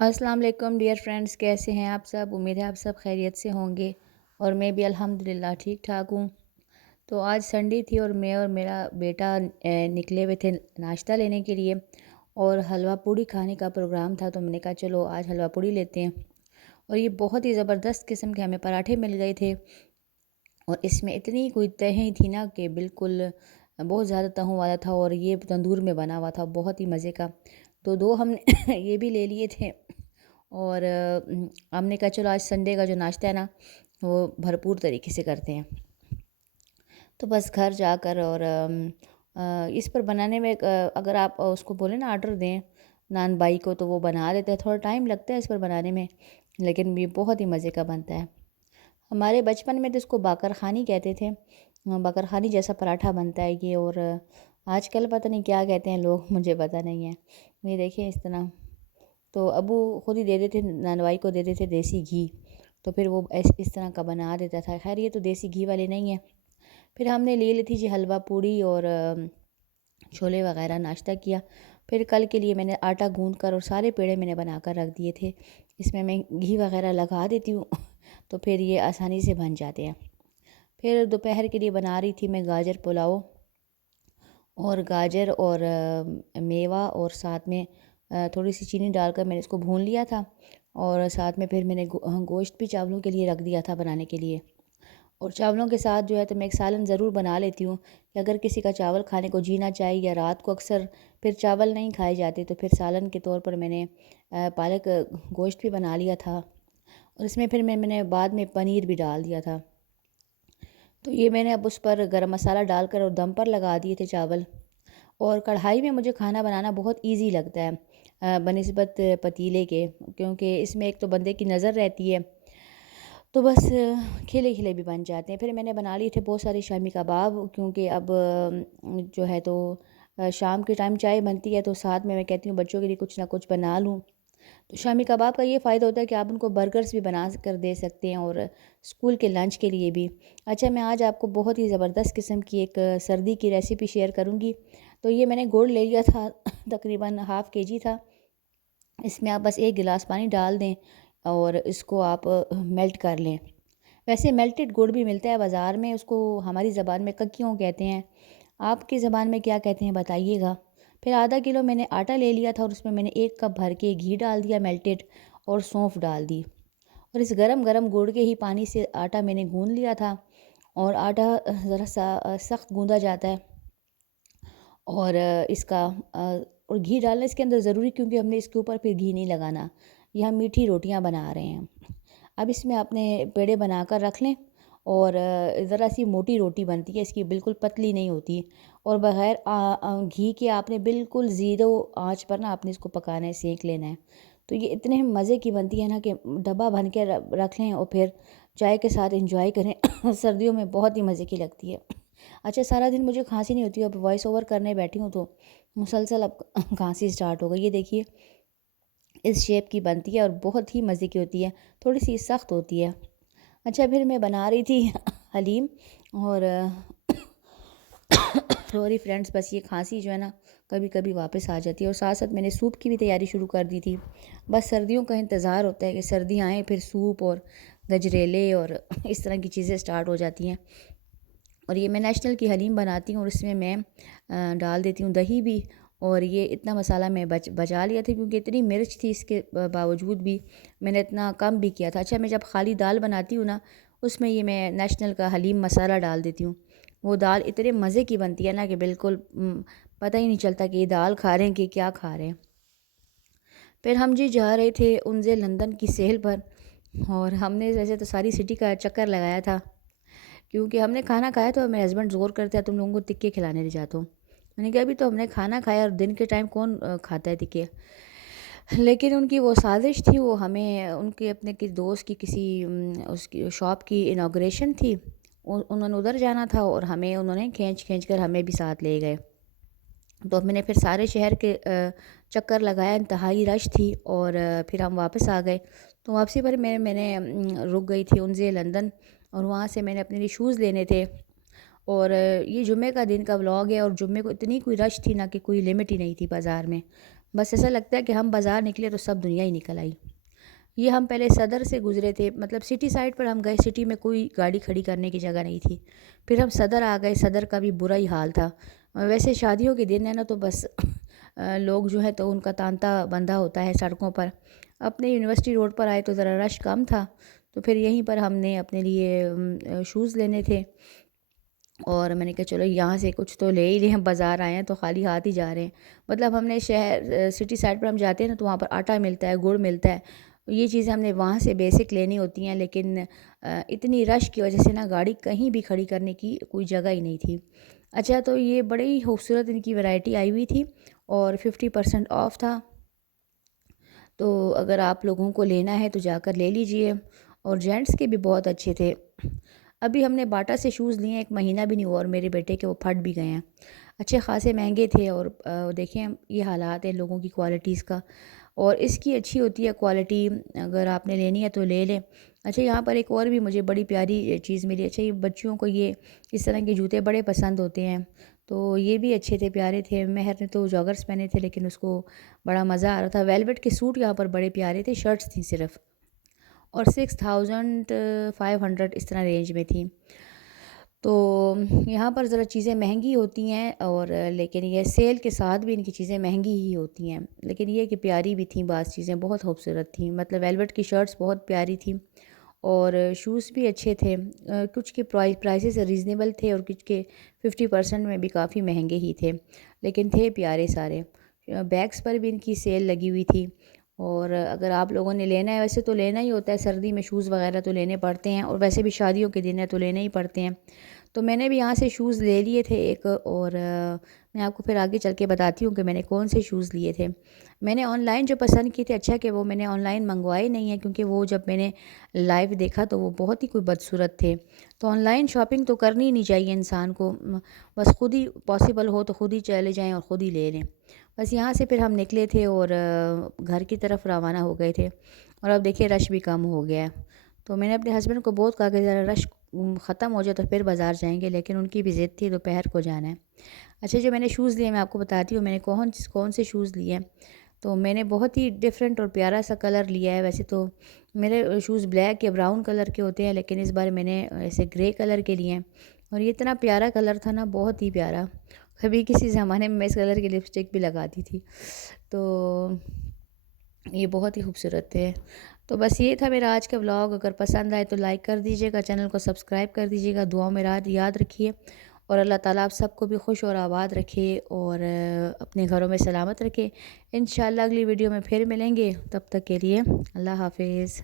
السلام علیکم dear friends, کیسے ہیں آپ سب؟ امید ہے آپ سب خیریت سے ہوں گے اور میں بھی الحمدللہ ٹھیک ٹھاک ہوں۔ تو آج سنڈے تھی اور میں اور میرا بیٹا نکلے ہوئے تھے ناشتہ لینے کے لیے، اور حلوہ پوڑی کھانے کا پروگرام تھا، تو میں نے کہا چلو آج حلوہ پوڑی لیتے ہیں۔ اور یہ بہت ہی زبردست قسم کے ہمیں پراٹھے مل گئے تھے، اور اس میں اتنی کوئی تہیں تھی نا کہ بالکل بہت زیادہ تہوں والا تھا، اور یہ تندور میں بنا ہوا تھا، بہت ہی مزے کا۔ تو دو ہم نے یہ بھی لے لیے تھے، اور ہم نے کہا چلو آج سنڈے کا جو ناشتہ ہے نا وہ بھرپور طریقے سے کرتے ہیں۔ تو بس گھر جا کر اور اس پر بنانے میں اگر آپ اس کو بولیں نا آرڈر دیں نان بائی کو، تو وہ بنا دیتا ہے، تھوڑا ٹائم لگتا ہے اس پر بنانے میں، لیکن یہ بہت ہی مزے کا بنتا ہے۔ ہمارے بچپن میں تو اس کو باقر خانی کہتے تھے، باقر خانی جیسا پراٹھا بنتا ہے یہ، اور آج کل پتہ نہیں کیا کہتے ہیں لوگ، مجھے پتہ نہیں ہے۔ یہ دیکھیں اس طرح، تو ابو خود ہی دے دیتے، نانوائی کو دے دیتے دیسی گھی، تو پھر وہ اس طرح کا بنا دیتا تھا۔ خیر یہ تو دیسی گھی والے نہیں ہیں۔ پھر ہم نے لے لی تھی جی حلوہ پوڑی اور چھولے وغیرہ، ناشتہ کیا۔ پھر کل کے لیے میں نے آٹا گوندھ کر اور سارے پیڑے میں نے بنا کر رکھ دیے تھے، اس میں گھی وغیرہ لگا دیتی ہوں تو پھر یہ آسانی سے بن جاتے ہیں۔ پھر دوپہر کے لیے بنا رہی تھی میں گاجر پلاؤ، اور گاجر اور میوہ، اور ساتھ میں تھوڑی سی چینی ڈال کر میں نے اس کو بھون لیا تھا، اور ساتھ میں پھر میں نے گوشت بھی چاولوں کے لیے رکھ دیا تھا بنانے کے لیے۔ اور چاولوں کے ساتھ جو ہے تو میں ایک سالن ضرور بنا لیتی ہوں، کہ اگر کسی کا چاول کھانے کو جی نہ چاہے، یا رات کو اکثر پھر چاول نہیں کھائے جاتے، تو پھر سالن کے طور پر میں نے پالک گوشت بھی بنا لیا تھا، اور اس میں پھر میں نے بعد میں پنیر بھی ڈال دیا تھا۔ تو یہ میں نے اب اس پر گرم مسالہ ڈال کر اور دم پر لگا دیے تھے چاول۔ اور کڑھائی میں مجھے کھانا بنانا بہت ایزی لگتا ہے بنسبت پتیلے کے، کیونکہ اس میں ایک تو بندے کی نظر رہتی ہے، تو بس کھلے کھلے بھی بن جاتے ہیں۔ پھر میں نے بنا لیے تھے بہت سارے شامی کباب، کیونکہ اب جو ہے تو شام کے ٹائم چائے بنتی ہے، تو ساتھ میں کہتی ہوں بچوں کے لیے کچھ نہ کچھ بنا لوں۔ تو شامی کباب کا یہ فائدہ ہوتا ہے کہ آپ ان کو برگرز بھی بنا کر دے سکتے ہیں، اور اسکول کے لنچ کے لیے بھی۔ اچھا، میں آج آپ کو بہت ہی زبردست قسم کی ایک سردی کی ریسیپی شیئر کروں گی۔ تو یہ میں نے گڑ لے لیا تھا، تقریباً ½ کیجی تھا۔ اس میں آپ بس 1 گلاس پانی ڈال دیں، اور اس کو آپ میلٹ کر لیں۔ ویسے میلٹڈ گڑ بھی ملتا ہے بازار میں، اس کو ہماری زبان میں ککیوں کہتے ہیں، آپ کی زبان میں کیا کہتے ہیں بتائیے گا۔ پھر ½ کلو میں نے آٹا لے لیا تھا، اور اس میں میں نے 1 کپ بھر کے گھی ڈال دیا میلٹڈ، اور سونف ڈال دی، اور اس گرم گرم گڑ کے ہی پانی سے آٹا میں نے گوندھ لیا تھا۔ اور آٹا ذرا سا سخت گوندا جاتا ہے، اور اس کا اور گھی ڈالنا اس کے اندر ضروری، کیونکہ ہم نے اس کے اوپر پھر گھی نہیں لگانا، یہ ہم میٹھی روٹیاں بنا رہے ہیں۔ اب اس میں اپنے پیڑے بنا کر رکھ لیں، اور ذرا سی موٹی روٹی بنتی ہے اس کی، بالکل پتلی نہیں ہوتی، اور بغیر گھی کے آپ نے بالکل زیرو آنچ پر نا آپ نے اس کو پکانا ہے، سینک لینا ہے۔ تو یہ اتنے مزے کی بنتی ہے نا کہ ڈبہ بن کے رکھ لیں، اور پھر چائے کے ساتھ انجوائے کریں سردیوں میں بہت ہی مزے کی لگتی ہے۔ اچھا، سارا دن مجھے کھانسی نہیں ہوتی، اب وائس اوور کرنے بیٹھی ہوں تو مسلسل اب کھانسی سٹارٹ ہو گئی۔ یہ دیکھیے اس شیپ کی بنتی ہے، اور بہت ہی مزے کی ہوتی ہے، تھوڑی سی سخت ہوتی ہے۔ اچھا، پھر میں بنا رہی تھی حلیم، اور سوری فرینڈس، بس یہ کھانسی جو ہے نا کبھی کبھی واپس آ جاتی ہے، اور ساتھ ساتھ میں نے سوپ کی بھی تیاری شروع کر دی تھی۔ بس سردیوں کا انتظار ہوتا ہے کہ سردیاں آئیں، پھر سوپ اور گجریلے اور اس طرح کی چیزیں سٹارٹ ہو جاتی ہیں۔ اور یہ میں نیشنل کی حلیم بناتی ہوں، اور اس میں ڈال دیتی ہوں دہی بھی، اور یہ اتنا مسالہ میں بچا لیا تھا، کیونکہ اتنی مرچ تھی اس کے باوجود بھی میں نے اتنا کم بھی کیا تھا۔ اچھا، میں جب خالی دال بناتی ہوں نا، اس میں یہ میں نیشنل کا حلیم مسالہ ڈال دیتی ہوں، وہ دال اتنے مزے کی بنتی ہے نا کہ بالکل پتہ ہی نہیں چلتا کہ یہ دال کھا رہے ہیں کہ کیا کھا رہے ہیں۔ پھر ہم جی جا رہے تھے انزے لندن کی سیل پر، اور ہم نے ویسے تو ساری سٹی کا چکر لگایا تھا، کیونکہ ہم نے کھانا کھایا تو میرے ہسبینڈ زور کرتے ہیں تم لوگوں کو تکے کھلانے لے جاتا ہوں۔ میں نے کہا ابھی تو ہم نے کھانا کھایا، اور دن کے ٹائم کون کھاتا ہے تکے؟ لیکن ان کی وہ سازش تھی، وہ ہمیں ان کے اپنے کسی دوست کی کسی اس کی شاپ کی انوگریشن تھی، انہوں نے ادھر جانا تھا، اور ہمیں انہوں نے کھینچ کر ہمیں بھی ساتھ لے گئے۔ تو میں نے پھر سارے شہر کے چکر لگایا، انتہائی رش تھی، اور پھر ہم واپس آ گئے۔ تو واپسی پر میں نے رک گئی تھی انزے لندن، اور وہاں سے میں نے اپنے لیے شوز لینے تھے۔ اور یہ جمعہ کا دن کا ولاگ ہے، اور جمعہ کو اتنی کوئی رش تھی نا کہ کوئی لمٹ ہی نہیں تھی بازار میں، بس ایسا لگتا ہے کہ ہم بازار نکلے تو سب دنیا ہی نکل آئی۔ یہ ہم پہلے صدر سے گزرے تھے، مطلب سٹی سائڈ پر ہم گئے، سٹی میں کوئی گاڑی کھڑی کرنے کی جگہ نہیں تھی۔ پھر ہم صدر آ گئے، صدر کا بھی برا ہی حال تھا۔ ویسے شادیوں کے دن ہے نا تو بس لوگ جو ہے تو ان کا تانتا بندھا ہوتا ہے سڑکوں پر۔ اپنے یونیورسٹی روڈ پر آئے تو ذرا رش کم تھا، تو پھر یہیں پر ہم نے اپنے لیے شوز لینے تھے، اور میں نے کہا چلو یہاں سے کچھ تو لے ہی لیں، ہم بازار آئے ہیں تو خالی ہاتھ ہی جا رہے ہیں۔ مطلب ہم نے سٹی سائڈ پر ہم جاتے ہیں نا تو وہاں پر آٹا ملتا ہے، گڑ ملتا ہے، یہ چیزیں ہم نے وہاں سے بیسک لینی ہوتی ہیں، لیکن اتنی رش کی وجہ سے نا گاڑی کہیں بھی کھڑی کرنے کی کوئی جگہ ہی نہیں تھی۔ اچھا، تو یہ بڑی ہی خوبصورت ان کی ورائٹی آئی ہوئی تھی اور 50% آف تھا، تو اگر آپ لوگوں کو لینا ہے تو جا کر لے لیجئے۔ اور جینٹس کے بھی بہت اچھے تھے۔ ابھی ہم نے باٹا سے شوز لیے ہیں، 1 مہینہ بھی نہیں ہوا اور میرے بیٹے کے وہ پھٹ بھی گئے ہیں، اچھے خاصے مہنگے تھے، اور دیکھیں یہ حالات ہیں لوگوں کی کوالٹیز کا، اور اس کی اچھی ہوتی ہے کوالٹی، اگر آپ نے لینی ہے تو لے لیں۔ اچھا، یہاں پر ایک اور بھی مجھے بڑی پیاری چیز ملی۔ اچھا، یہ بچوں کو یہ اس طرح کے جوتے بڑے پسند ہوتے ہیں، تو یہ بھی اچھے تھے، پیارے تھے۔ مہر نے تو جاگرس پہنے تھے لیکن اس کو بڑا مزہ آ رہا تھا۔ ویلویٹ کے سوٹ یہاں پر بڑے پیارے تھے، شرٹس تھیں صرف، اور 6500 اس طرح رینج میں تھیں۔ تو یہاں پر ذرا چیزیں مہنگی ہوتی ہیں، اور لیکن یہ سیل کے ساتھ بھی ان کی چیزیں مہنگی ہی ہوتی ہیں، لیکن یہ کہ پیاری بھی تھیں، بعض چیزیں بہت خوبصورت تھیں، مطلب ویلویٹ کی شرٹس بہت پیاری تھیں، اور شوز بھی اچھے تھے۔ کچھ کے پرائسز ریزنیبل تھے اور کچھ کے 50% میں بھی کافی مہنگے ہی تھے، لیکن تھے پیارے سارے۔ بیگس پر بھی ان کی سیل لگی ہوئی تھی، اور اگر آپ لوگوں نے لینا ہے، ویسے تو لینا ہی ہوتا ہے، سردی میں شوز وغیرہ تو لینے پڑتے ہیں، اور ویسے بھی شادیوں کے دن ہے تو لینے ہی پڑتے ہیں۔ تو میں نے بھی یہاں سے شوز لے لیے تھے ایک، اور میں آپ کو پھر آگے چل کے بتاتی ہوں کہ میں نے کون سے شوز لیے تھے۔ میں نے آن لائن جو پسند کی تھے، اچھا کہ وہ میں نے آن لائن منگوائے نہیں ہیں، کیونکہ وہ جب میں نے لائیو دیکھا تو وہ بہت ہی کوئی بدصورت تھے۔ تو آن لائن شاپنگ تو کرنی ہی نہیں چاہیے انسان کو، بس خود ہی پاسبل ہو تو خود ہی چلے جائیں اور خود ہی لے لیں۔ بس یہاں سے پھر ہم نکلے تھے اور گھر کی طرف روانہ ہو گئے تھے، اور اب دیکھیں رش بھی کم ہو گیا ہے۔ تو میں نے اپنے ہسبینڈ کو بہت کہا کہ ذرا رش ختم ہو جائے تو پھر بازار جائیں گے، لیکن ان کی بھی ضد تھی، دوپہر کو جانا ہے۔ اچھا، جو میں نے شوز لیے میں آپ کو بتاتی ہوں میں نے کون سے شوز لیے ہیں۔ تو میں نے بہت ہی ڈیفرنٹ اور پیارا سا کلر لیا ہے، ویسے تو میرے شوز بلیک یا براؤن کلر کے ہوتے ہیں، لیکن اس بار میں نے ایسے گرے کلر کے لیے ہیں، اور یہ اتنا پیارا کلر تھا نا، بہت ہی پیارا۔ کبھی کسی زمانے میں اس کلر کی لپسٹک بھی لگاتی تھی، تو یہ بہت ہی خوبصورت تھے۔ تو بس یہ تھا میرا آج کا ولاگ، اگر پسند آئے تو لائک کر دیجیے گا، چینل کو سبسکرائب کر دیجیے گا، دعاؤں میں یاد رکھیے، اور اللہ تعالیٰ آپ سب کو بھی خوش اور آباد رکھے، اور اپنے گھروں میں سلامت رکھے۔ انشاءاللہ اگلی ویڈیو میں پھر ملیں گے، تب تک کے لیے اللہ حافظ۔